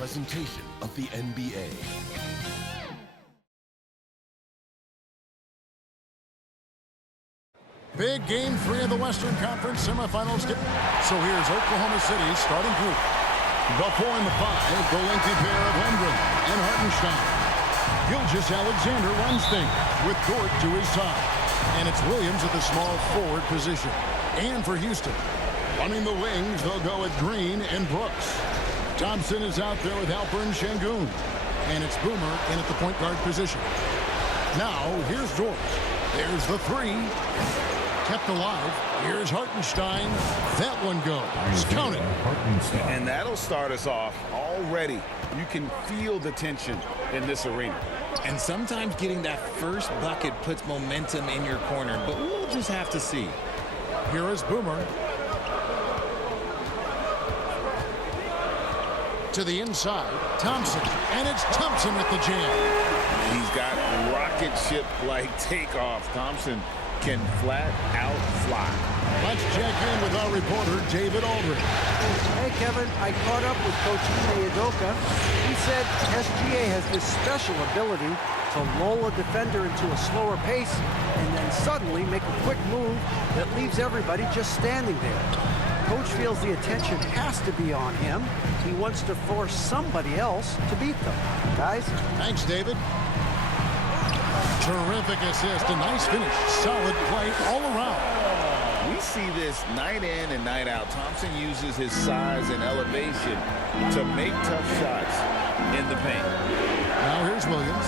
presentation of the NBA. Big game 3 of the Western Conference semifinals. So here's Oklahoma City's starting group. The 4 and the 5, the lengthy pair of Holmgren and Hartenstein. Gilgeous-Alexander runs things with Dort to his side. And it's Williams at the small forward position. And for Houston, running the wings, they'll go with Green and Brooks. Thompson is out there with Alperen Şengün. And it's Boomer in at the point guard position. Now, here's Dort. There's the 3. Kept alive. Here's Hartenstein. That one goes. Count it. And that'll start us off already. You can feel the tension in this arena. And sometimes getting that first bucket puts momentum in your corner, but we'll just have to see. Here is Boomer. To the inside, Thompson. And it's Thompson with the jam. He's got rocket ship-like takeoff. Thompson can flat out fly. Let's check in with our reporter, David Aldridge. Hey, Kevin, I caught up with Coach Ime Udoka. He said SGA has this special ability to lull a defender into a slower pace and then suddenly make a quick move that leaves everybody just standing there. Coach feels the attention has to be on him. He wants to force somebody else to beat them. Guys? Thanks, David. Terrific assist, a nice finish. Solid play all around. We see this night in and night out. Thompson uses his size and elevation to make tough shots in the paint. Now here's Williams.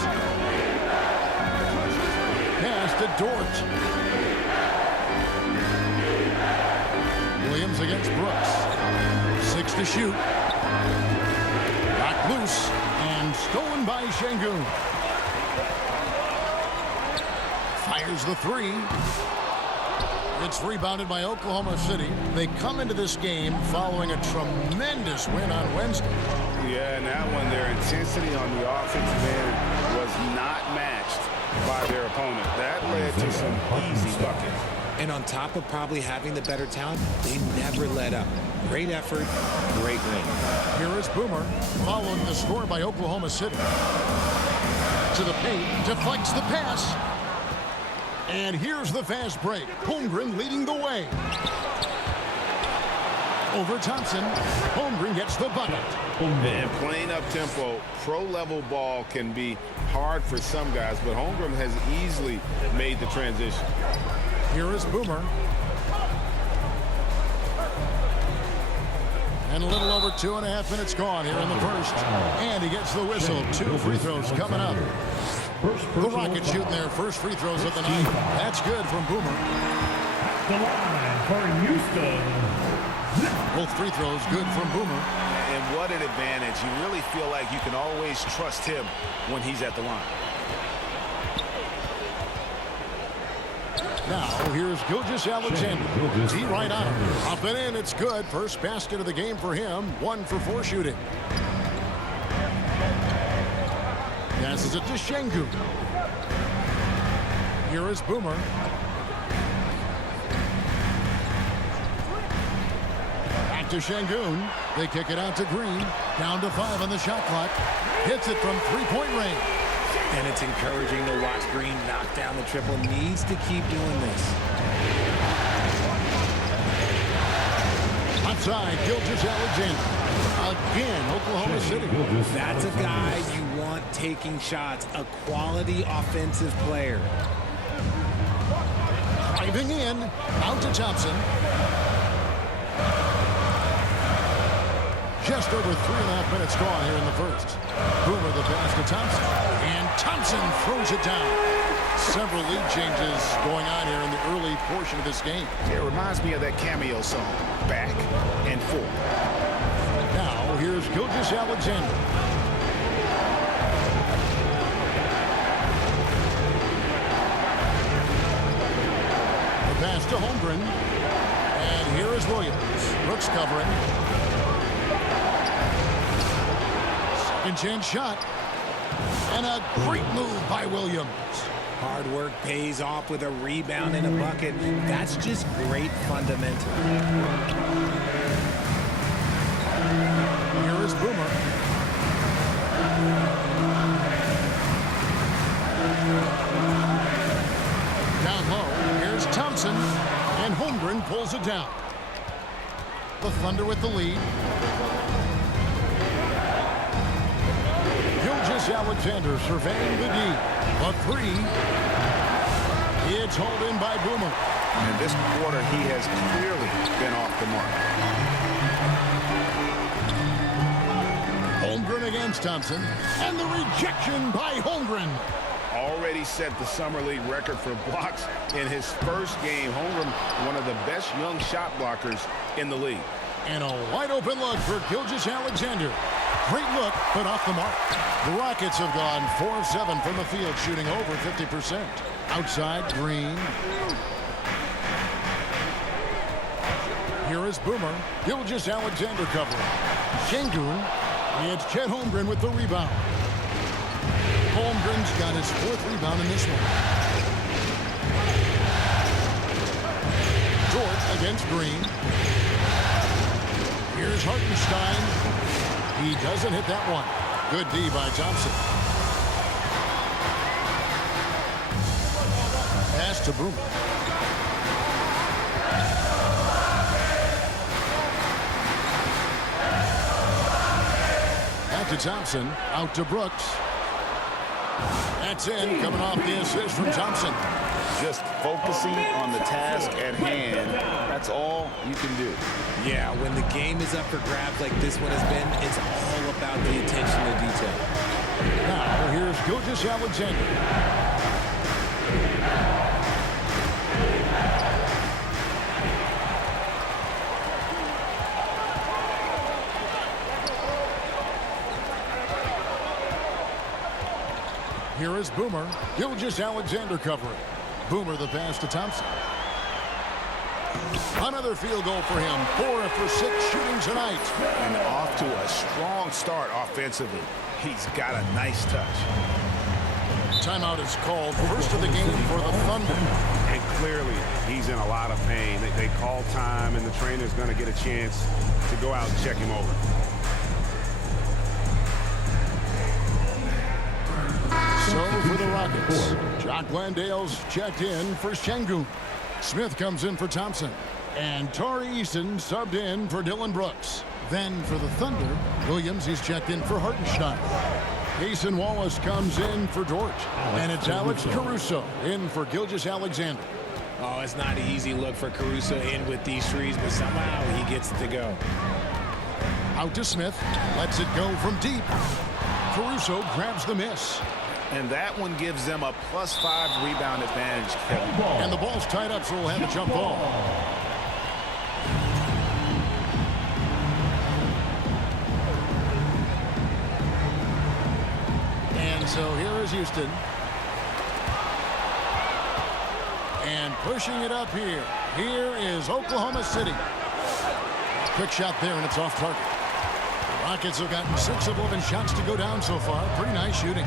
Pass to Dort. Williams against Brooks. 6 to shoot. Knocked loose and stolen by Şengün. Fires the 3. It's rebounded by Oklahoma City. They come into this game following a tremendous win on Wednesday. Yeah, and that one, their intensity on the offensive end was not matched by their opponent. That led to some easy buckets. And on top of probably having the better talent, they never let up. Great effort, great win. Here is Boomer, following the score by Oklahoma City. To the paint, deflects the pass. And here's the fast break. Holmgren leading the way. Over Thompson. Holmgren gets the bucket. And playing up tempo, pro-level ball can be hard for some guys, but Holmgren has easily made the transition. Here is Boomer. And a little over 2.5 minutes gone here in the first. And he gets the whistle. 2 free throws coming up. The Rockets shooting their first free throws of the night. That's good from Boomer. The line for Houston. Both free throws good from Boomer. And what an advantage. You really feel like you can always trust him when he's at the line. Now, here's Gilgeous-Alexander. Tee right on him. Up and in, it's good. First basket of the game for him. 1 for 4 shooting. Passes it to Şengün. Here is Boomer. Back to Şengün. They kick it out to Green. Down to 5 on the shot clock. Hits it from 3-point range. And it's encouraging to watch Green knock down the triple. Needs to keep doing this. Outside, Gilgeous-Alexander. Again, Oklahoma City. That's a guy you want taking shots. A quality offensive player. Driving in. Out to Thompson. Just over 3.5 minutes gone here in the first. Boomer the pass to Thompson. And Thompson throws it down. Several lead changes going on here in the early portion of this game. It reminds me of that cameo song, Back and Forth. Now, here's Gilgeous-Alexander. The pass to Holmgren. And here is Williams. Brooks covering. Second chance shot. And a great move by Williams. Hard work pays off with a rebound and a bucket. That's just great fundamental. Here is Boomer. down. The Thunder with the lead. Alexander surveying the D. A three. It's hauled in by Boomer. And this quarter, he has clearly been off the mark. Holmgren against Thompson. And the rejection by Holmgren. Already set the Summer League record for blocks in his first game. Holmgren, one of the best young shot blockers in the league. And a wide open look for Gilgeous-Alexander. Great look, but off the mark. The Rockets have gone 4 of 7 from the field, shooting over 50%. Outside, Green. Here is Boomer. Gilgeous-Alexander covering. Şengün. It's Chet Holmgren with the rebound. Holmgren's got his 4th rebound in this one. Dort against Green. Here's Hartenstein. He doesn't hit that one. Good D by Thompson. Pass to Boomer. Back to Thompson. Out to Brooks. That's in. Coming off the assist from Thompson. Just focusing on the task at hand. That's all you can do. Yeah, when the game is up for grabs like this one has been, it's all about the attention to detail. Now, here's Gilgeous-Alexander. Here is Boomer. Gilgeous-Alexander covering. Boomer the pass to Thompson. Another field goal for him. 4 for 6 shooting tonight. And off to a strong start offensively. He's got a nice touch. Timeout is called. First of the game for the Thunder. And clearly, he's in a lot of pain. They call time, and the trainer's going to get a chance to go out and check him over. So for the Rockets, Jock Landale's checked in for Şengün. Smith comes in for Thompson. And Torrey Eason subbed in for Dylan Brooks. Then for the Thunder, Williams is checked in for Hartenstein. Cason Wallace comes in for Dort. And it's Alex Caruso in for Gilgeous-Alexander. Oh, it's not an easy look for Caruso in with these threes, but somehow he gets it to go. Out to Smith. Lets it go from deep. Caruso grabs the miss. And that one gives them a +5 rebound advantage, Kevin. And the ball's tied up, so we'll have a jump ball. And so here is Houston. And pushing it up here. Here is Oklahoma City. Quick shot there, and it's off target. The Rockets have gotten 6 of 11 shots to go down so far. Pretty nice shooting.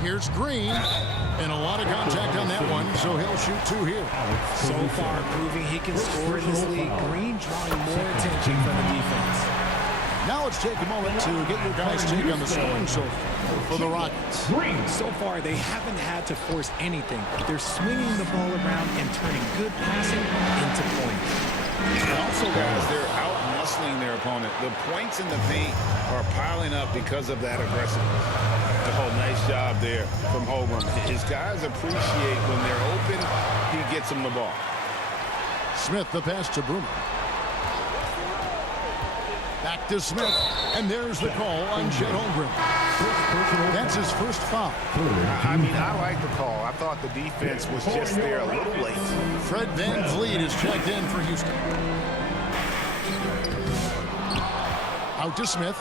Here's Green, and a lot of contact on that one, so he'll shoot 2 here. So far, proving he can score in this league. Green drawing more attention from the defense. Now let's take a moment to get your guys' take on the scoring so far for the Rockets. So far, they haven't had to force anything. They're swinging the ball around and turning good passing into points. And also, guys, they're out-muscling their opponent. The points in the paint are piling up because of that aggressiveness. Oh, nice job there from Holmgren. His guys appreciate when they're open, he gets them the ball. Smith the pass to Boomer. Back to Smith, and there's the call on Chet Holmgren. That's his first foul. I mean, I like the call. I thought the defense was just there a little late. Fred VanVleet is checked in for Houston. Out to Smith.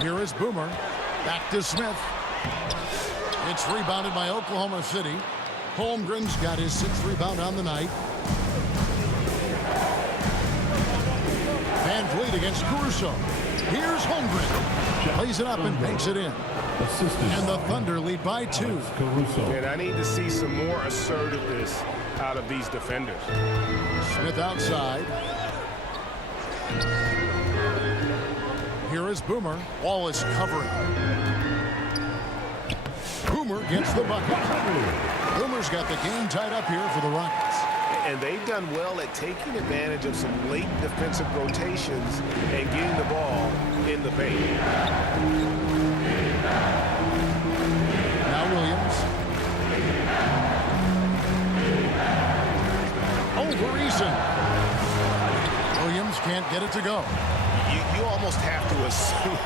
Here is Boomer. Back to Smith. It's rebounded by Oklahoma City. Holmgren's got his 6th rebound on the night. VanVleet against Caruso. Here's Holmgren. Plays it up and banks it in. And the Thunder lead by 2. And I need to see some more assertiveness out of these defenders. Smith outside. Here is Boomer. Wallace covering. Boomer Boomer gets the bucket. Boomer's got the game tied up here for the Rockets. And they've done well at taking advantage of some late defensive rotations and getting the ball in the paint. Now Williams. Over Eason. Williams can't get it to go. You almost have to assume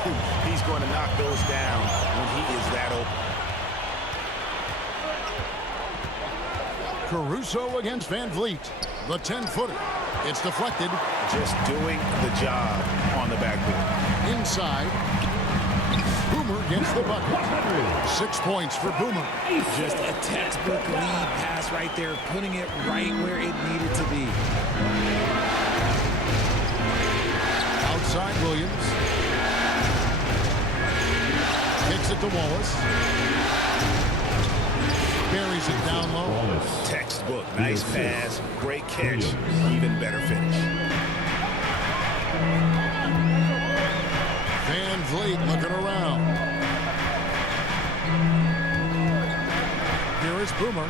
he's going to knock those down when he is that open. Caruso against Van Vliet. The 10-footer. It's deflected. Just doing the job on the backboard. Inside. Boomer gets the bucket. 6 points for Boomer. Just a textbook lead pass right there, putting it right where it needed to be. Outside Williams. Kicks it to Wallace. Buries it down low. Textbook. Nice pass. Great catch. Even better finish. Van Vliet looking around. Here is Boomer.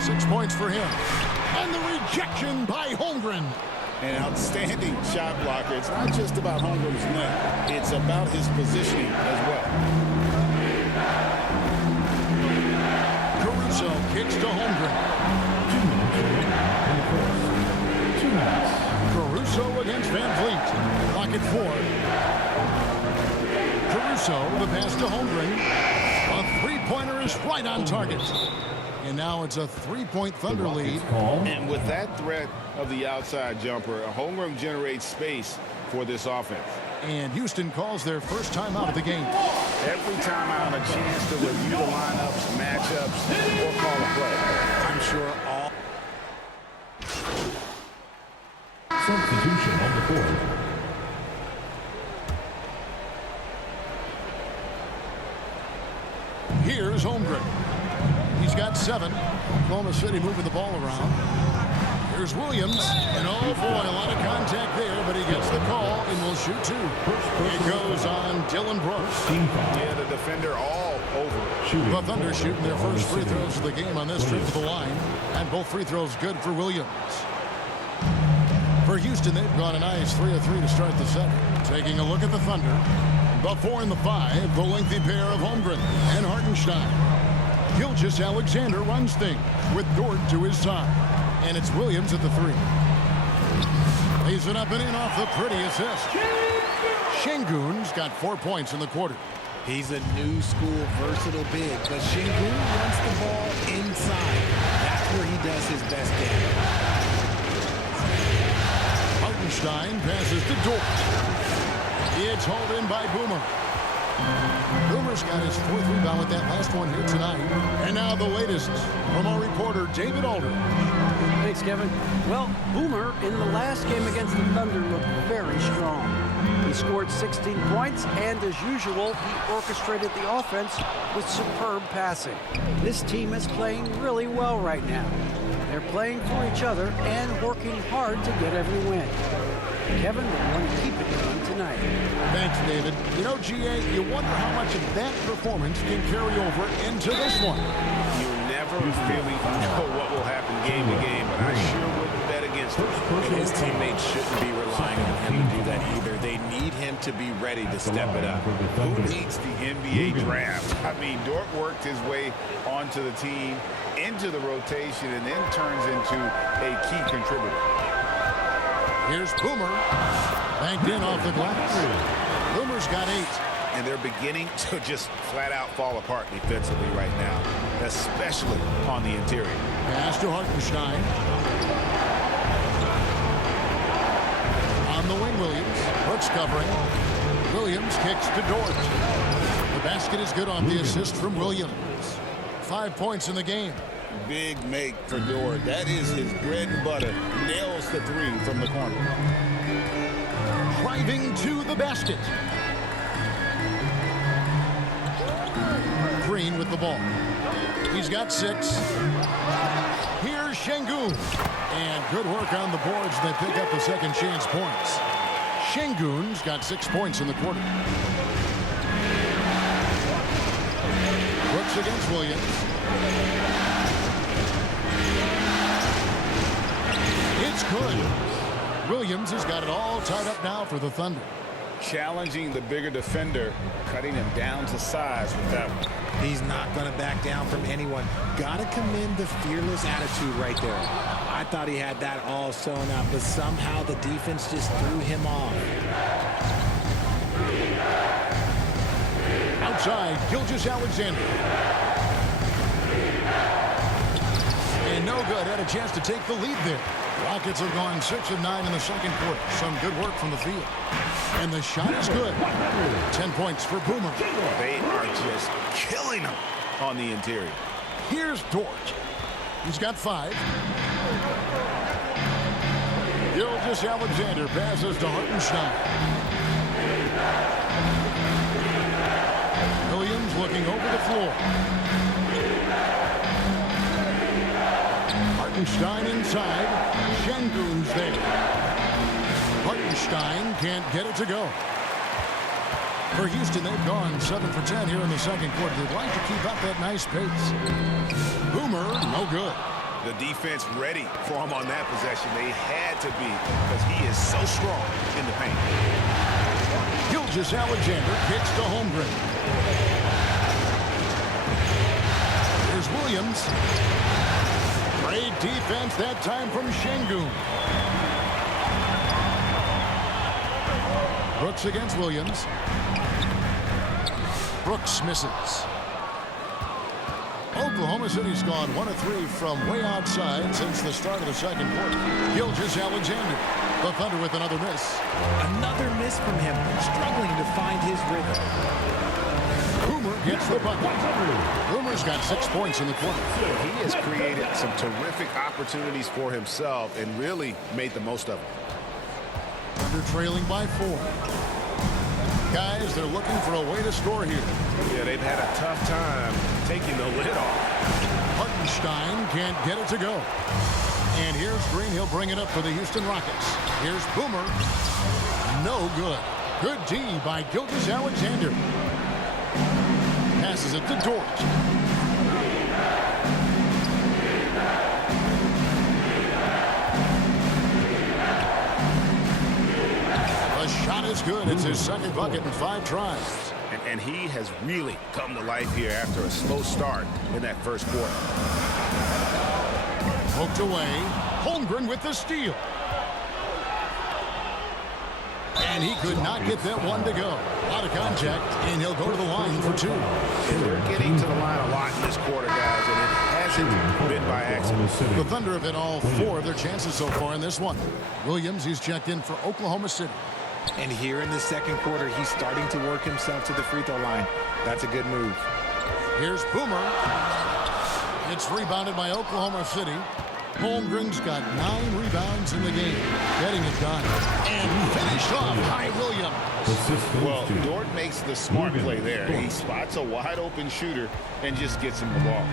6 points for him. And the rejection by Holmgren. An outstanding shot blocker. It's not just about Holmgren's length. It's about his positioning as well. Caruso kicks to Holmgren. 2 minutes. Caruso against Van Vliet. Clock at 4. Caruso, the pass to Holmgren. A three-pointer is right on target. And now it's a 3-point Thunder lead. And with that threat of the outside jumper, Holmgren generates space for this offense. And Houston calls their first time out of the game. Every time out, a chance to review the lineups, matchups, or call a play. I'm sure all Substitution on the court. Here's Holmgren. He's got 7. Oklahoma City moving the ball around. Here's Williams. And oh boy, a lot of contact there, but he gets the call and will shoot 2. It goes on Dylan Brooks. Yeah, the defender all over. The Thunder shooting their first free throws of the game on this trip to the line. And both free throws good for Williams. For Houston, they've gone a nice 3 of 3 to start the second. Taking a look at the Thunder. The 4 and the 5, the lengthy pair of Holmgren and Hartenstein. Gilgeous Alexander runs things with Dort to his side. And it's Williams at the 3. Lays it up and in off the pretty assist. Şengün's got 4 points in the quarter. He's a new school versatile big, but Şengün wants the ball inside. That's where he does his best damage. Hartenstein passes to Dort. It's hauled in by Boomer. Boomer's got his 4th rebound with that last one here tonight. And now the latest from our reporter, David Aldridge. Thanks, Kevin. Well, Boomer in the last game against the Thunder looked very strong. He scored 16 points, and as usual, he orchestrated the offense with superb passing. This team is playing really well right now. They're playing for each other and working hard to get every win. Kevin, they want to keep it going tonight. Thanks, David. You know, GA, you wonder how much of that performance can carry over into this one. You never really know what will happen game to game, but I sure wouldn't bet against him. And his teammates shouldn't be relying on him to do that either. They need him to be ready to step it up. Who needs the NBA draft? I mean, Dort worked his way onto the team, into the rotation, and then turns into a key contributor. Here's Boomer. Banked in off the glass. Boomer's got 8. And they're beginning to just flat out fall apart defensively right now, especially on the interior. Pass to Hartenstein. On the wing, Williams. Brooks covering. Williams kicks to Dort. The basket is good on the assist from Williams. 5 points in the game. Big make for Dort. That is his bread and butter. Nails the 3 from the corner. Driving to the basket. Green with the ball. He's got 6. Here's Şengün. And good work on the boards. They pick up the second chance points. Şengün's got 6 points in the quarter. Brooks against Williams. It's good. Williams has got it all tied up now for the Thunder. Challenging the bigger defender, cutting him down to size with that one. He's not going to back down from anyone. Got to commend the fearless attitude right there. I thought he had that all sewn up, but somehow the defense just threw him off. Outside, Gilgeous-Alexander. And no good. Had a chance to take the lead there. Rockets have gone 6 of 9 in the second quarter. Some good work from the field. And the shot is good. 10 points for Boomer. They are just killing him on the interior. Here's Dort. He's got 5. Gilgeous-Alexander passes to Hartenstein. Williams looking over the floor. Hartenstein inside. Şengün's there. Hartenstein can't get it to go. For Houston, they've gone 7 for 10 here in the second quarter. They'd like to keep up that nice pace. Boomer, no good. The defense ready for him on that possession. They had to be because he is so strong in the paint. Gilgeous-Alexander kicks to Holmgren. Here's Williams. Great defense that time from Şengün. Brooks against Williams. Brooks misses. Oklahoma City's gone 1 of 3 from way outside since the start of the second quarter. Gilgeous-Alexander, the Thunder with another miss. Another miss from him, struggling to find his rhythm. Boomer gets the bucket. Boomer's got 6 points in the quarter. He has created some terrific opportunities for himself and really made the most of it. Thunder trailing by 4. Guys, they're looking for a way to score here. Yeah, they've had a tough time taking the lid off. Hartenstein can't get it to go. And here's Green. He'll bring it up for the Houston Rockets. Here's Boomer. No good. Good D by Gilgeous-Alexander. Passes it to Dort. The shot is good. It's his second bucket in 5 tries. And he has really come to life here after a slow start in that first quarter. Poked away. Holmgren with the steal. And he could not get that one to go. Out of contact, and he'll go to the line for 2. They're getting to the line a lot in this quarter, guys, and it hasn't been by accident. The Thunder have hit all 4 of their chances so far in this one. Williams, he's checked in for Oklahoma City. And here in the second quarter, he's starting to work himself to the free throw line. That's a good move. Here's Boomer. It's rebounded by Oklahoma City. Holmgren's got 9 rebounds in the game. Getting it done. And finished off by Williams. Well, Dort makes the smart play there. He spots a wide open shooter and just gets him the ball.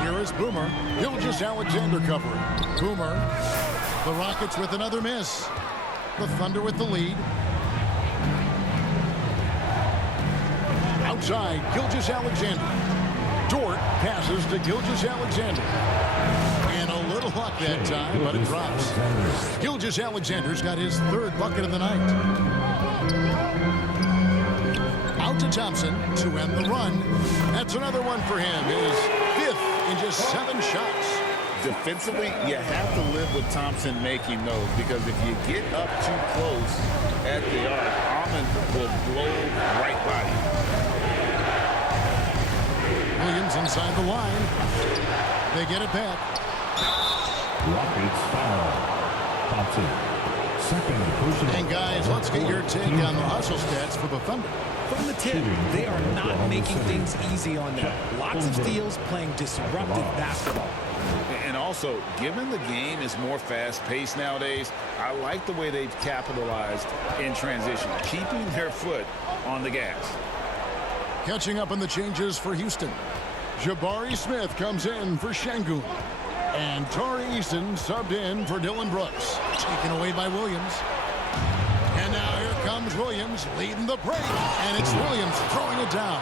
Here is Boomer. Gilgeous-Alexander covering. Boomer. The Rockets with another miss. The Thunder with the lead. Outside, Gilgeous-Alexander. Dort passes to Gilgeous-Alexander. And a little luck that time, but it drops. Gilgeous-Alexander's got his 3rd bucket of the night. Out to Thompson to end the run. That's another one for him. His 5th in just 7 shots. Defensively, you have to live with Thompson making those because if you get up too close at the arc, Almond will blow right by you. Williams inside the line. They get it back. Rockets foul. Thompson. Second personal. And guys, let's get your take on the hustle stats for the Thunder. From the tip, they are not making things easy on them. Lots of steals, playing disruptive basketball. And also, given the game is more fast-paced nowadays, I like the way they've capitalized in transition, keeping their foot on the gas. Catching up on the changes for Houston. Jabari Smith comes in for Şengün. And Tari Eason subbed in for Dylan Brooks. Taken away by Williams. And now here comes Williams leading the break, and it's Williams throwing it down.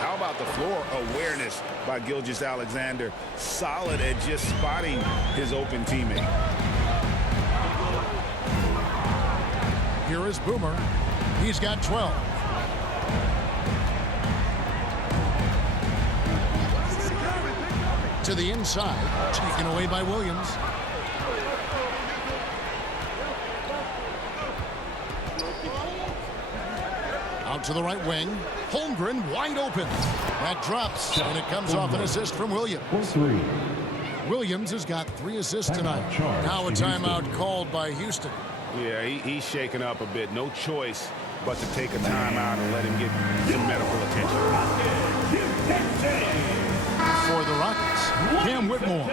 How about the floor awareness by Gilgeous-Alexander? Solid at just spotting his open teammate. Here is Boomer. He's got 12. To the inside, taken away by Williams. Out to the right wing. Holmgren wide open. That drops, and it comes off an assist from Williams. Williams has got 3 assists tonight. Now a timeout called by Houston. Yeah, he's shaken up a bit. No choice but to take a timeout and let him get medical attention. For the Rockets, Cam Whitmore.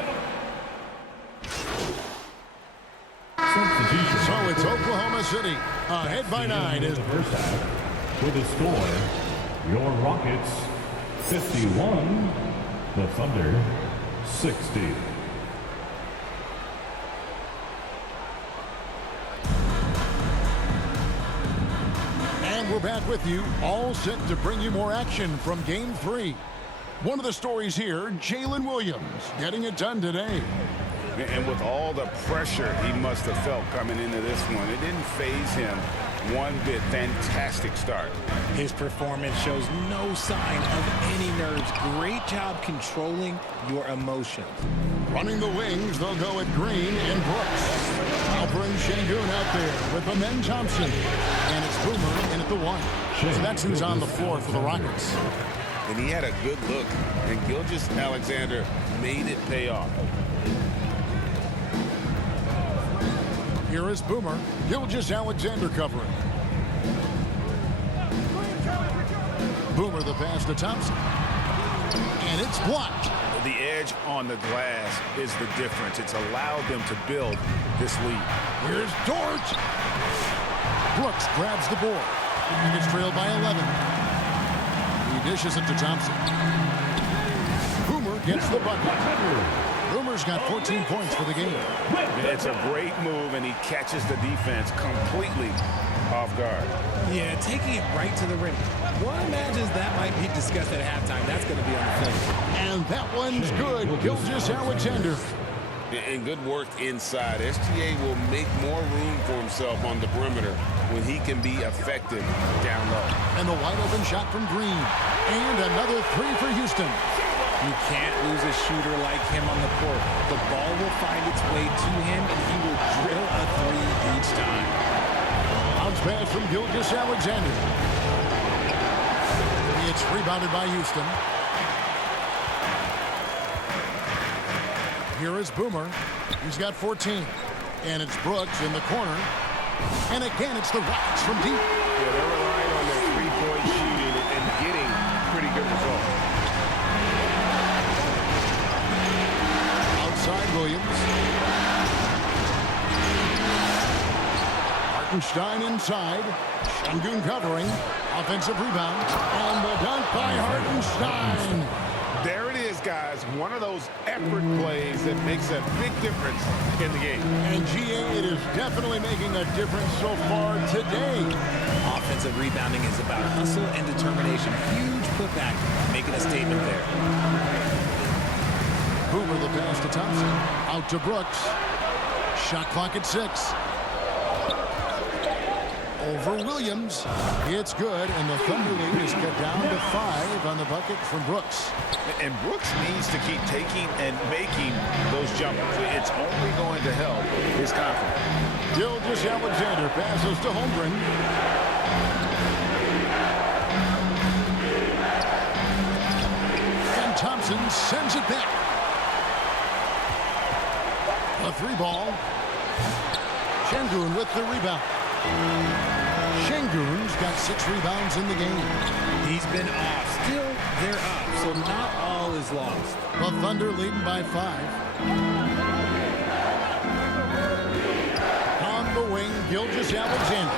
So it's Oklahoma City ahead by 9 is First half, with a score, your Rockets 51, the Thunder 60. And we're back with you, all set to bring you more action from Game 3. One of the stories here, Jalen Williams getting it done today. And with all the pressure he must have felt coming into this one, it didn't faze him one bit. Fantastic start. His performance shows no sign of any nerves. Great job controlling your emotions. Running the wings, they'll go at Green and Brooks. I'll bring Şengün out there with Amen Thompson. And it's Boomer in at the 1. So that's who's on the floor for the Rockets. And he had a good look, and Gilgeous-Alexander made it pay off. Here is Boomer. Gilgeous-Alexander covering. Boomer the pass to Thompson. And it's blocked. The edge on the glass is the difference. It's allowed them to build this lead. Here's Dort. Brooks grabs the board. He gets trailed by 11. He dishes it to Thompson. Boomer gets the bucket. Boomer's got 14 points for the game. It's a great move, and he catches the defense completely off guard. Yeah, taking it right to the rim. One imagines that might be discussed at halftime. That's going to be on the film. And that one's good. Gilgeous-Alexander. And good work inside. SGA will make more room for himself on the perimeter when he can be effective down low. And the wide open shot from Green. And another 3 for Houston. You can't lose a shooter like him on the court. The ball will find its way to him, and he will drill a 3 each time. Bounce pass from Gilgeous-Alexander. It's rebounded by Houston. Here is Boomer. He's got 14. And it's Brooks in the corner. And again, it's the Rockets from deep. Yeah, they're relying on their three-point shooting and getting pretty good results. Outside Williams. Hartenstein inside. Şengün covering. Offensive rebound. And the dunk by Hartenstein. There it is, guys. One of those effort plays that makes a big difference in the game. And GA, it is definitely making a difference so far today. Offensive rebounding is about hustle and determination. Huge putback, making a statement there. Boomer the pass to Thompson. Out to Brooks. Shot clock at 6. Over Williams. It's good, and the Thunder lead is cut down to 5 on the bucket from Brooks. And Brooks needs to keep taking and making those jumpers. It's only going to help his confidence. Gilgeous-Alexander passes to Holmgren. And Thompson sends it back. A 3-ball. Şengün with the rebound. Şengün's got 6 rebounds in the game. He's been off. Still, they're up, so not all is lost. The Thunder leading by 5. On the wing, Gilgeous-Alexander.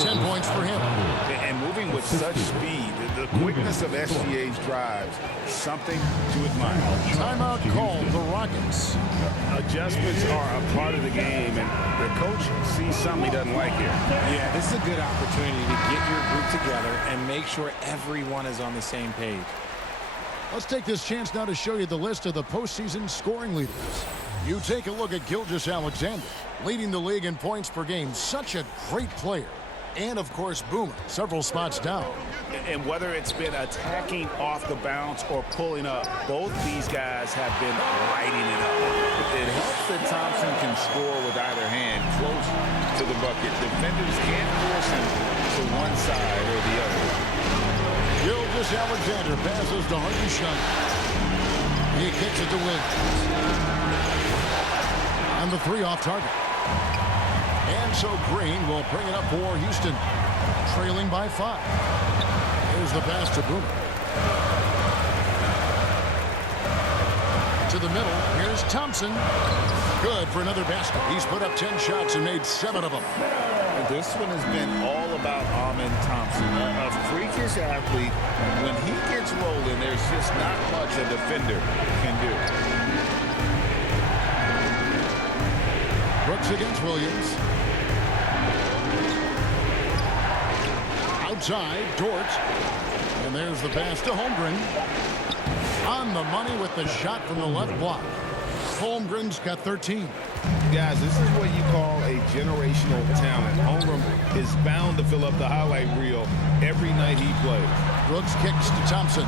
10 points for him. And moving with such speed, the quickness of SGA's drives, something to admire. Timeout called the Rockets. Adjustments are a part of the game, and the coach sees something he doesn't like here. Yeah, this is a good opportunity to get your group together and make sure everyone is on the same page. Let's take this chance now to show you the list of the postseason scoring leaders. You take a look at Gilgeous-Alexander, leading the league in points per game. Such a great player. And, of course, Boomer, several spots down. And whether it's been attacking off the bounce or pulling up, both these guys have been lighting it up. It helps that Thompson can score with either hand close to the bucket. Defenders can't force him to one side or the other. Gilgeous-Alexander passes to Hartenstein. He kicks it to Williams. And the three off target. And so Green will bring it up for Houston, trailing by 5. Here's the pass to Boomer. To the middle, here's Thompson. Good for another basket. He's put up 10 shots and made 7 of them. This one has been all about Amen Thompson, a freakish athlete. When he gets rolling, there's just not much a defender can do. Brooks against Williams. Outside, Dort. And there's the pass to Holmgren. On the money with the shot from the left block. Holmgren's got 13. Guys, this is what you call a generational talent. Holmgren is bound to fill up the highlight reel every night he plays. Brooks kicks to Thompson.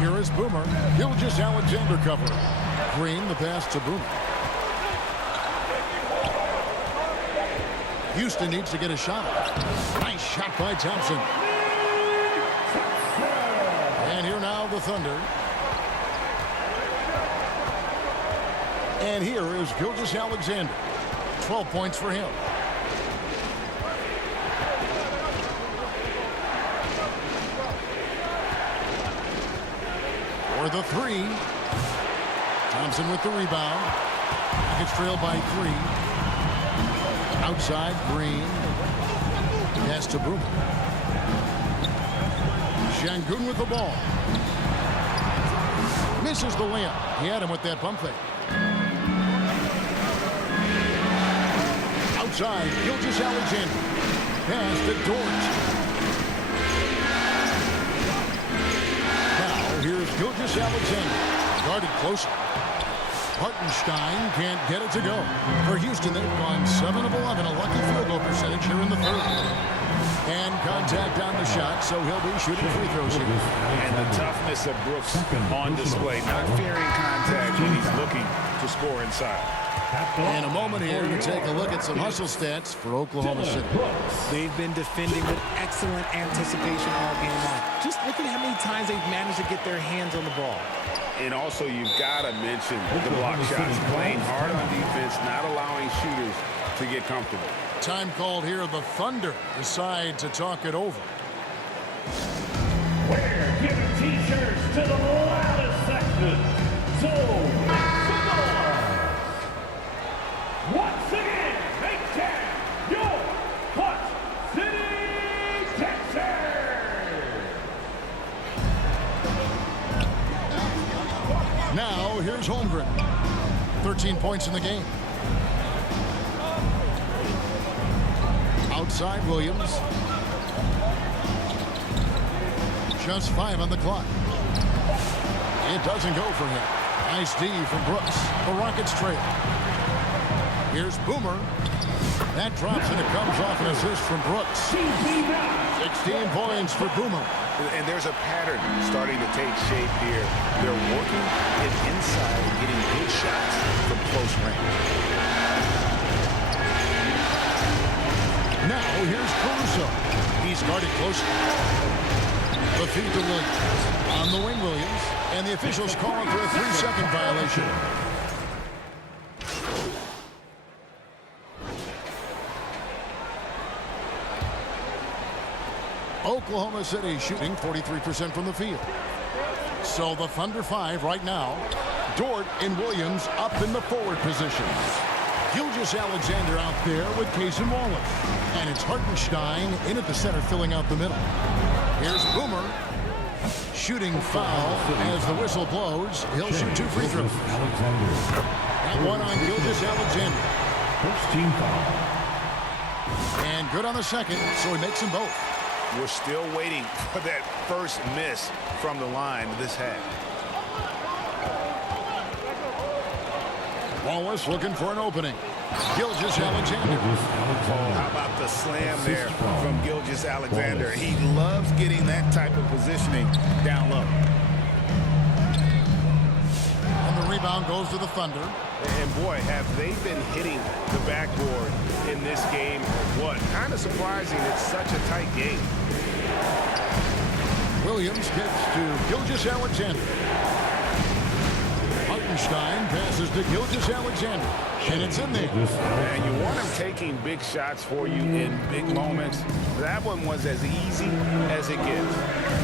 Here is Boomer. Gilgeous-Alexander covering. Green, the pass to Boomer. Houston needs to get a shot. Nice shot by Thompson. And here now the Thunder. And here is Gilgeous-Alexander. 12 points for him. For the three. Thompson with the rebound. Rockets trail by 3. Outside, Green. Pass to Boomer. Şengün with the ball. Misses the layup. He had him with that pump fake. Outside, Gilgeous-Alexander. Pass to Dort. Now, here's Gilgeous-Alexander. Guarded closer. Hartenstein can't get it to go. For Houston, they've gone 7 of 11, a lucky field goal percentage here in the third. And contact on the shot, so he'll be shooting free throws here. And the toughness of Brooks on display, not fearing contact when he's looking to score inside. And a moment here to take a look at some hustle stats for Oklahoma City. They've been defending with excellent anticipation all game long. Just look at how many times they've managed to get their hands on the ball. And also, you've got to mention the block shots. Playing hard on defense, not allowing shooters to get comfortable. Time called here. The Thunder decide to talk it over. We're giving T-shirts to the loudest section. So, once again, make time your Hut City, Texas. Now, here's Holmgren. 13 points in the game. Outside, Williams. Just 5 on the clock. It doesn't go for him. Nice D from Brooks. The Rockets trail. Here's Boomer. That drops and it comes off an assist from Brooks. 16 points for Boomer. And there's a pattern starting to take shape here. They're working it inside and getting good shots from close range. Now here's Caruso. He's guarded closely. The feed to Williams. On the wing, Williams. And the officials calling for a 3-second violation. Oklahoma City shooting 43% from the field. So the Thunder 5 right now. Dort and Williams up in the forward positions. Gilgeous Alexander out there with Casey Wallace. And it's Hartenstein in at the center, filling out the middle. Here's Boomer. Shooting foul as the whistle blows. He'll shoot 2 free throws. And one on Gilgeous Alexander. First team foul. And good on the second, so he makes them both. We're still waiting for that first miss from the line this half. Wallace looking for an opening. Gilgeous Alexander. How about the slam there from Gilgeous Alexander? He loves getting that type of positioning down low. And the rebound goes to the Thunder. And boy, have they been hitting the backboard in this game. What? Kind of surprising it's such a tight game. Williams gets to Gilgeous Alexander. Hartenstein passes to Gilgeous Alexander. And it's in there. And you want him taking big shots for you in big moments. That one was as easy as it gets.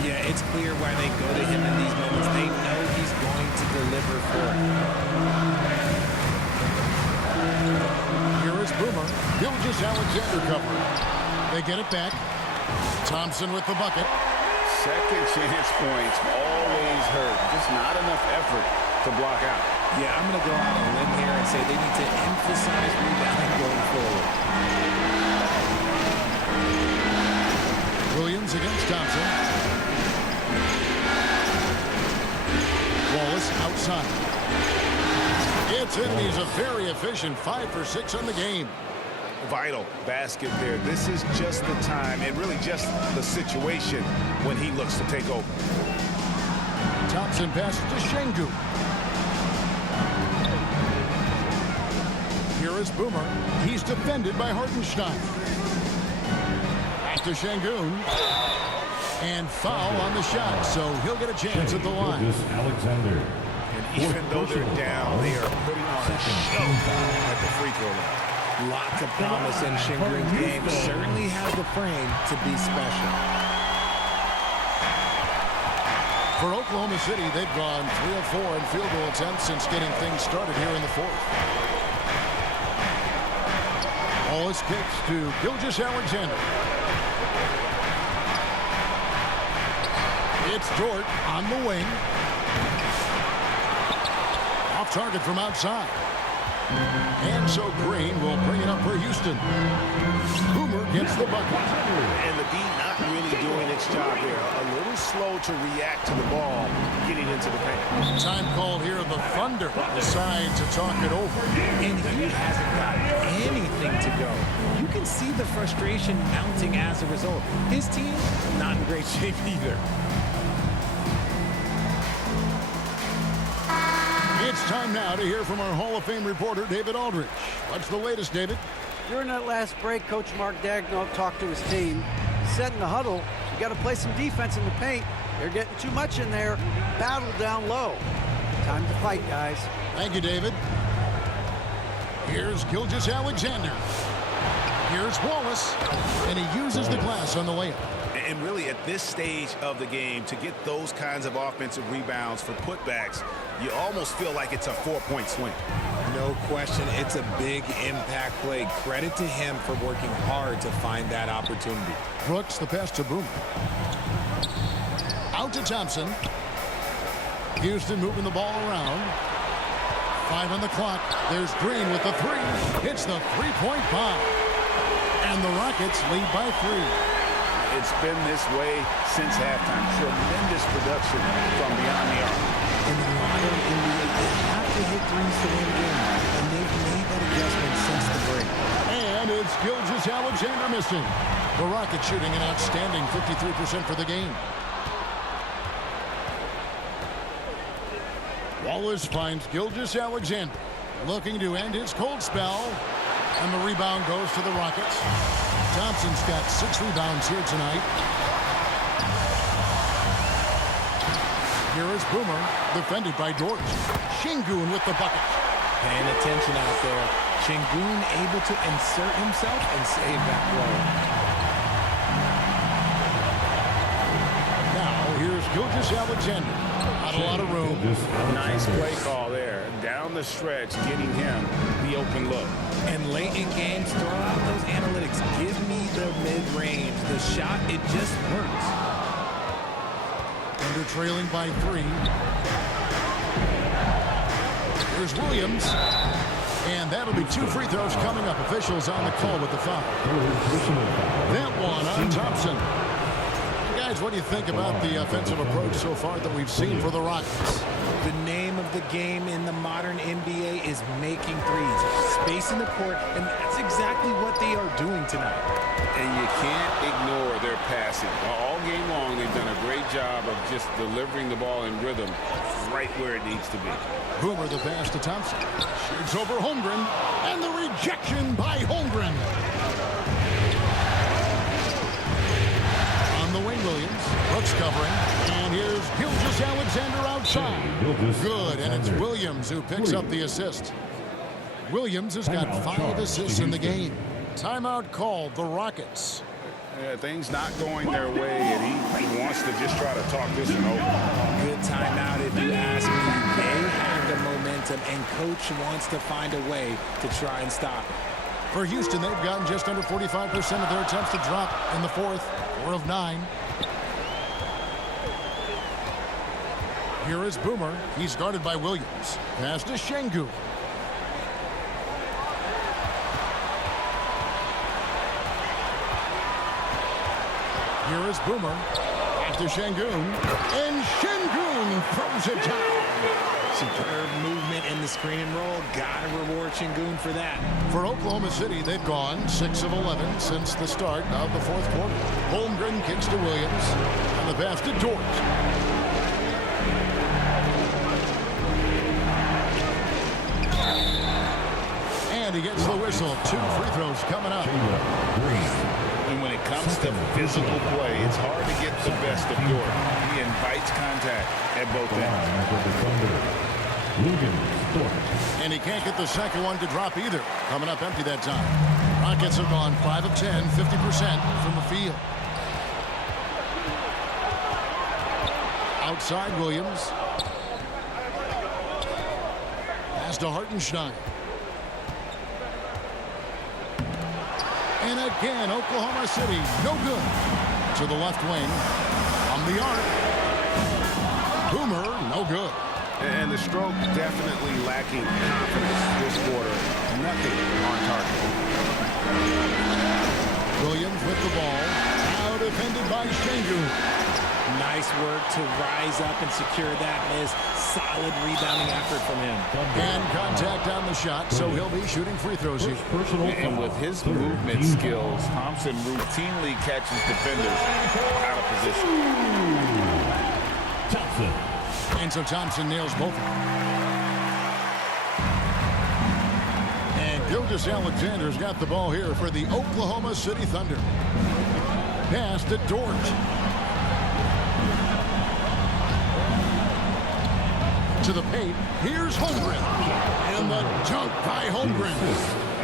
Yeah, it's clear why they go to him in these moments. They know he's going to deliver for it. Here is Boomer. Gilgeous Alexander covering. They get it back. Thompson with the bucket. Second chance points always hurt. Just not enough effort to block out. Yeah, I'm going to go out on a limb here and say they need to emphasize rebounding going forward. Williams against Thompson. Wallace outside. It's in. He's a very efficient 5 for 6 on the game. Vital basket there. This is just the time and really just the situation when he looks to take over. Thompson passes to Şengün. Here is Boomer. He's defended by Hartenstein. Back to Şengün. And foul on the shot, so he'll get a chance at the line. Alexander. And even though they're down, they are putting on a show at the free throw line. Lots of promise in Şengün's game. Certainly has the frame to be special. For Oklahoma City, they've gone 3 of 4 in field goal attempts since getting things started here in the fourth. Wallace kicks to Gilgeous Alexander. It's Dort on the wing. Off target from outside. And so Green will bring it up for Houston. Boomer gets the bucket. And the D not really doing its job there. A little slow to react to the ball getting into the paint. Time call here. The Thunder decide to talk it over. And he hasn't got anything to go. You can see the frustration mounting as a result. His team, not in great shape either. It's time now to hear from our Hall of Fame reporter, David Aldridge. What's the latest, David? During that last break, Coach Mark Daigneault talked to his team. He said in the huddle, you got to play some defense in the paint. They're getting too much in there. Battle down low. Time to fight, guys. Thank you, David. Here's Gilgeous Alexander. Here's Wallace. And he uses the glass on the layup. And really, at this stage of the game, to get those kinds of offensive rebounds for putbacks, you almost feel like it's a 4-point swing. No question, it's a big impact play. Credit to him for working hard to find that opportunity. Brooks, the pass to Boomer. Out to Thompson. Houston moving the ball around. 5 on the clock. There's Green with the 3. Hits the 3-point bomb. And the Rockets lead by 3. It's been this way since halftime. Tremendous production from beyond the arc. In the modern NBA, they have to hit threes to win games, and they've made that adjustment since the break. And it's Gilgeous Alexander missing. The Rockets shooting an outstanding 53% for the game. Wallace finds Gilgeous Alexander looking to end his cold spell. And the rebound goes to the Rockets. Thompson's got 6 rebounds here tonight. Here is Boomer, defended by Dort. Şengün with the bucket. Paying attention out there. Şengün able to insert himself and save that play. Now, here's Gilgeous Alexander. Not a lot of room. Nice play call there. Down down the stretch, getting him the open look. And late in games, throw out those analytics. Give me the mid-range. The shot, it just works. Thunder trailing by 3. Here's Williams. And that'll be 2 free throws coming up. Officials on the call with the foul. That one on Thompson. Guys, what do you think about the offensive approach so far that we've seen for the Rockets? The name of the game in the modern NBA is making threes. Space in the court, and that's exactly what they are doing tonight. And you can't ignore their passing. All game long, they've done a great job of just delivering the ball in rhythm right where it needs to be. Boomer the pass to Thompson. Shoots over Holmgren, and the rejection by Holmgren. On the wing, Williams. Brooks covering. And here's Gilgeous-Alexander outside. Good, and it's Williams who picks up the assist. Williams has got 5 assists in the game. Timeout called, the Rockets. Things not going their way, and he wants to just try to talk this one over. Good timeout if you ask me. They have the momentum, and Coach wants to find a way to try and stop it. For Houston, they've gotten just under 45% of their attempts to drop in the fourth. 4 of 9. Here is Boomer. He's guarded by Williams. Pass to Şengün. Here is Boomer. Pass to Şengün. And Şengün throws it down. Superb movement in the screen and roll. Gotta reward Şengün for that. For Oklahoma City, they've gone 6 of 11 since the start of the fourth quarter. Holmgren kicks to Williams. And the pass to Dort. And he gets the whistle. 2 free throws coming up. And when it comes to physical play, it's hard to get the best of Dort. He invites contact at both ends. And he can't get the second one to drop either. Coming up empty that time. Rockets have gone 5 of 10, 50% from the field. Outside Williams. Pass to Hartenstein. And again, Oklahoma City, no good. To the left wing. On the arc. Boomer, no good. And the stroke definitely lacking confidence this quarter. Nothing on target. Williams with the ball. Now defended by Şengün. Nice work to rise up and secure that miss. Solid rebounding effort from him. And contact on the shot, so he'll be shooting free throws here. And with his movement skills, Thompson routinely catches defenders out of position. And so Thompson nails both of them. And Gilgeous-Alexander's got the ball here for the Oklahoma City Thunder. Pass to Dort. To the paint. Here's Holmgren. And the dunk by Holmgren.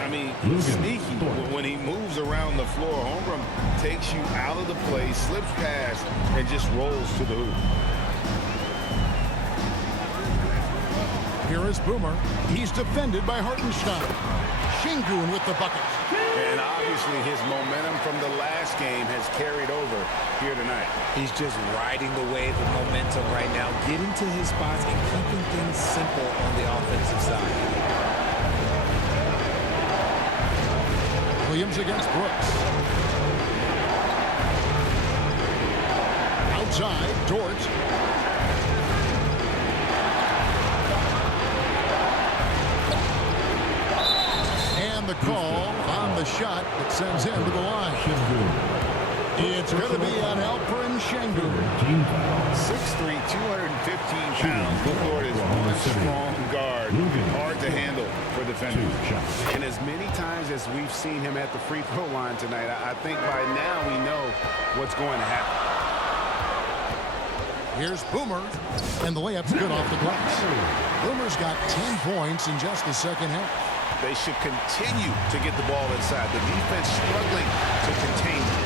I mean, sneaky. When he moves around the floor, Holmgren takes you out of the play, slips past, and just rolls to the hoop. Here is Boomer. He's defended by Hartenstein. Şengün with the bucket. And obviously his momentum from the last game has carried over here tonight. He's just riding the wave of momentum right now, getting to his spots and keeping things simple on the offensive side. Williams against Brooks. Outside, Dort. And the call on the shot that sends him to the line. It's going to be on Alperen Şengün. 6'3", 215 pounds. The Lord is one strong guard. Hard to handle for defenders. And as many times as we've seen him at the free throw line tonight, I think by now we know what's going to happen. Here's Boomer, and the layup's good off the glass. Boomer's got 10 points in just the second half. They should continue to get the ball inside. The defense struggling to contain them.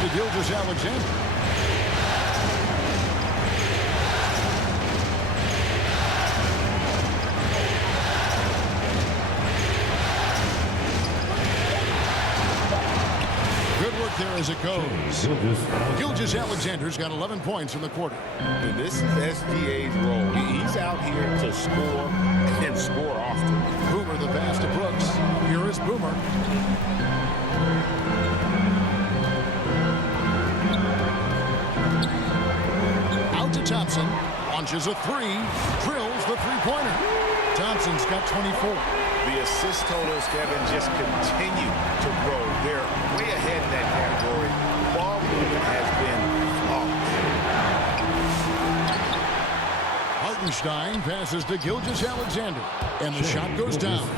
To Gilgeous-Alexander. as it goes. Gilgeous Alexander's got 11 points in the quarter. And this is SGA's role. He's out here to score and score often. Boomer the pass to Brooks. Here is Boomer. Out to Thompson. Launches a three. Drills the three-pointer. Thompson's got 24. The assist totals, Kevin, just continue to grow. They're way ahead in that category. Ball movement has been flawless. Hartenstein passes to Gilgeous Alexander. And the shot goes down.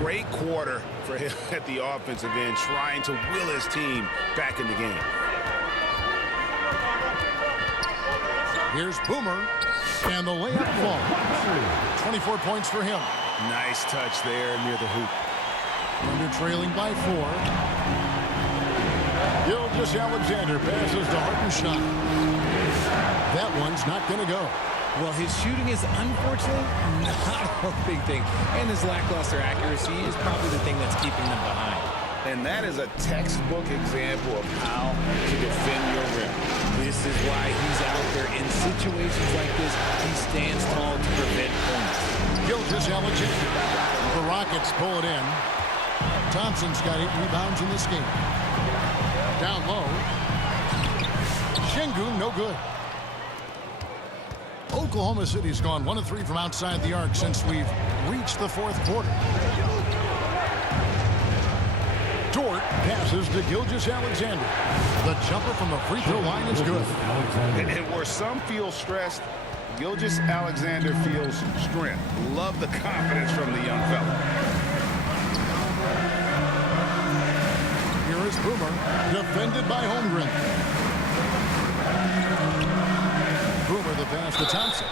Great quarter for him at the offensive end, trying to will his team back in the game. Here's Boomer. And the layup falls. 24 points for him. Nice touch there near the hoop. Under trailing by 4. Gilgeous Alexander passes to Hartenstein. That one's not going to go. Well, his shooting is unfortunately not a big thing. And his lackluster accuracy is probably the thing that's keeping them behind. And that is a textbook example of how to defend your rim. This is why he's out there in situations like this. He stands tall to prevent points. Gilgeous Alexander. The Rockets pull it in. Thompson's got 8 rebounds in this game. Down low. Şengün, no good. Oklahoma City's gone 1 of 3 from outside the arc since we've reached the 4th quarter. Dort passes to Gilgeous Alexander. The jumper from the free throw line is good. And where some feel stressed, Gilgeous Alexander feels strength. Love the confidence from the young fella. Here is Boomer, defended by Holmgren. Boomer the pass to Thompson.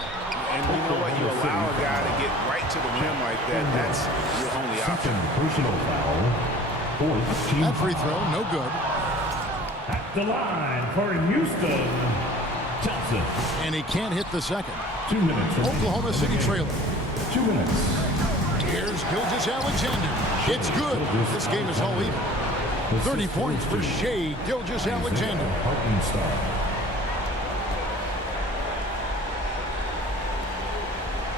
And you know what? You allow a guy to get right to the rim like that. That's your only option. Personal foul. That free throw, no good. At the line for Houston, Thompson. And he can't hit the second. 2 minutes. Oklahoma City trailing. 2 minutes. Here's Gilgeous Alexander. It's good. This game is all even. 30 points for Shea Gilgeous Alexander.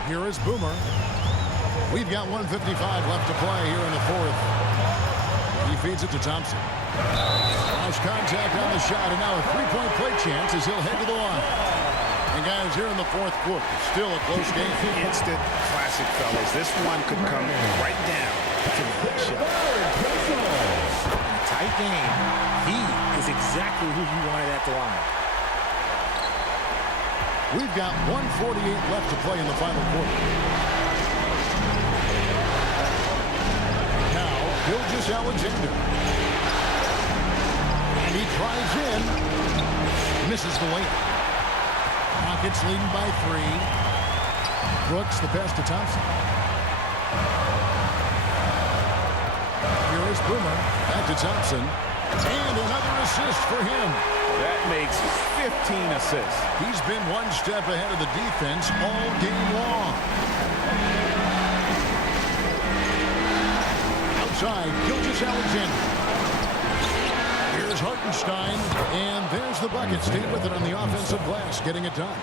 Here is Boomer. We've got 1:55 left to play here in the 4th. He feeds it to Thompson. Nice contact on the shot, and now a three-point play chance as he'll head to the line. And guys, here in the 4th quarter, still a close game. Instant classic, fellas. This one could come right down to the hook shot. Tight game. He is exactly who you wanted at the line. We've got 1:48 left to play in the final quarter. Gilgeous Alexander. And he drives in. Misses the layup. Rockets leading by 3. Brooks the pass to Thompson. Here is Boomer. Back to Thompson. And another assist for him. That makes 15 assists. He's been one step ahead of the defense all game long. Outside, Gilgeous Alexander. Here's Hartenstein, and there's the bucket. Stay with it on the offensive glass, getting it done.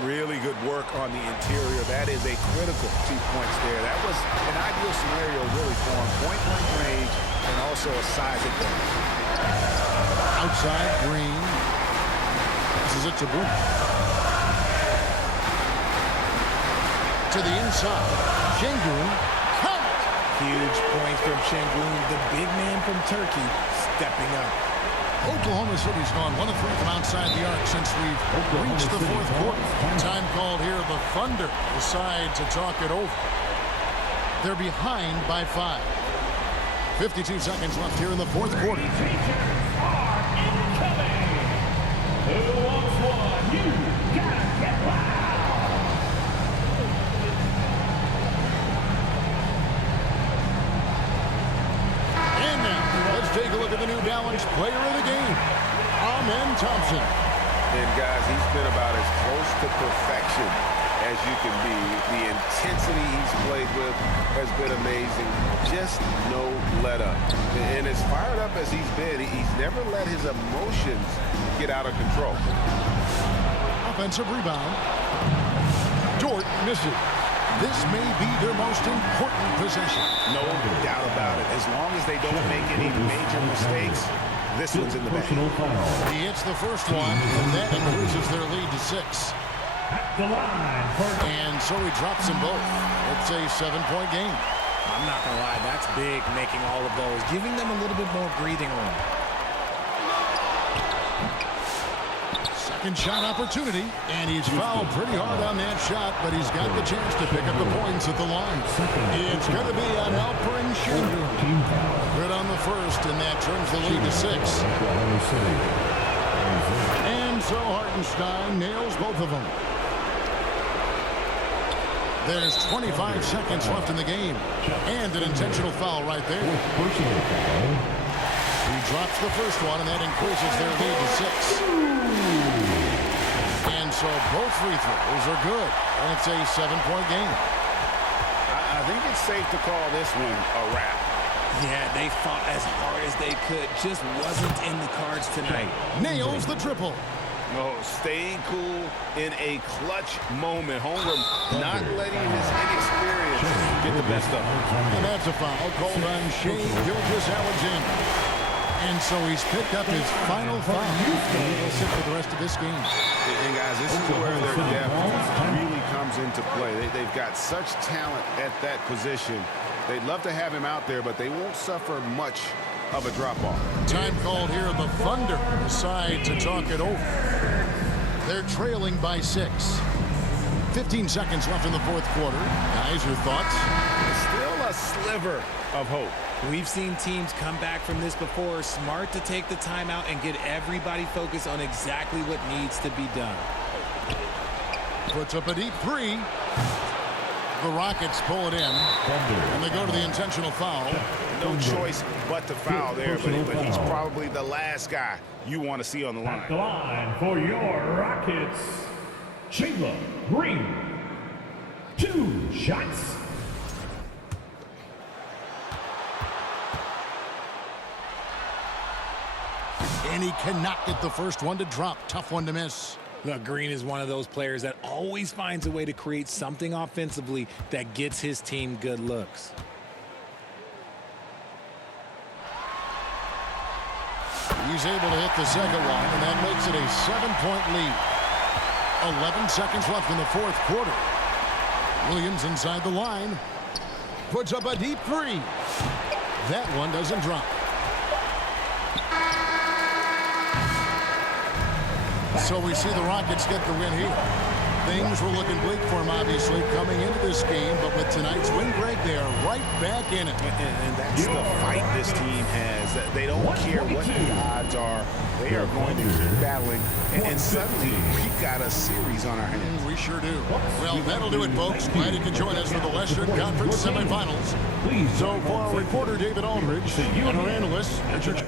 Really good work on the interior. That is a critical 2 points there. That was an ideal scenario really for him. Point-blank range and also a size advantage. Outside, Green. This is it to Boom. To the inside. Şengün. Huge points from Şengün, the big man from Turkey, stepping up. Oklahoma City's gone 1 of 3 from outside the arc since we've reached the 4th quarter. Time called here. The Thunder decide to talk it over. They're behind by 5. 52 seconds left here in the 4th quarter. Who wants one? You gotta get loud. And now, let's take a look at the New Balance player of the game, Amen Thompson. And guys, he's been about as close to perfection as you can be. The intensity he's played with has been amazing. Just no let up. And as fired up as he's been, he's never let his emotions get out of control. Offensive rebound. Dort misses. This may be their most important possession. No doubt about it. As long as they don't make any major mistakes, this one's in the bag. He hits the first one, and that increases their lead to 6. And so he drops them both. It's a 7-point game. I'm not going to lie, that's big, making all of those, giving them a little bit more breathing room. Second shot opportunity, and he's fouled pretty hard on that shot, but he's got the chance to pick up the points at the line. It's going to be on Alperin Schengen. Good on the first, and that turns the lead to 6. And so Hartenstein nails both of them. There's 25 seconds left in the game, and an intentional foul right there. He drops the first one, and that increases their lead to 6. And so both free throws are good, and it's a 7-point game. I think it's safe to call this one a wrap. Yeah, they fought as hard as they could. Just wasn't in the cards tonight. Nails the triple. No, staying cool in a clutch moment. Holmgren not letting his inexperience get the best of him. And that's a foul called on Shane Gilgeous-Alexander. And so he's picked up his final foul. He'll sit for the rest of this game. And guys, this is where their depth really comes into play. They've got such talent at that position. They'd love to have him out there, but they won't suffer much of a drop-off. Time called here. The Thunder decide to talk it over. They're trailing by 6. 15 seconds left in the fourth quarter. Guys, your thoughts? Still a sliver of hope. We've seen teams come back from this before. Smart to take the timeout and get everybody focused on exactly what needs to be done. Puts up a deep 3. The Rockets pull it in, and they go to the intentional foul. No choice but to foul there, but he's probably the last guy you want to see on the line. At the line for your Rockets, Jalen Green. 2 shots. And he cannot get the first one to drop. Tough one to miss. Look, Green is one of those players that always finds a way to create something offensively that gets his team good looks. He's able to hit the second one, and that makes it a 7-point lead. 11 seconds left in the fourth quarter. Williams inside the line. Puts up a deep 3. That one doesn't drop. So we see the Rockets get the win here. Things were looking bleak for him, obviously, coming into this game. But with tonight's win, Greg, they are right back in it. And that's the fight this team has. They don't care what the odds are. They are going to keep battling. And suddenly, we've got a series on our hands. We sure do. Well, that'll do it, folks. Glad you could join us for the Western Conference semifinals. So for our reporter, David Aldridge, and our analyst, Richard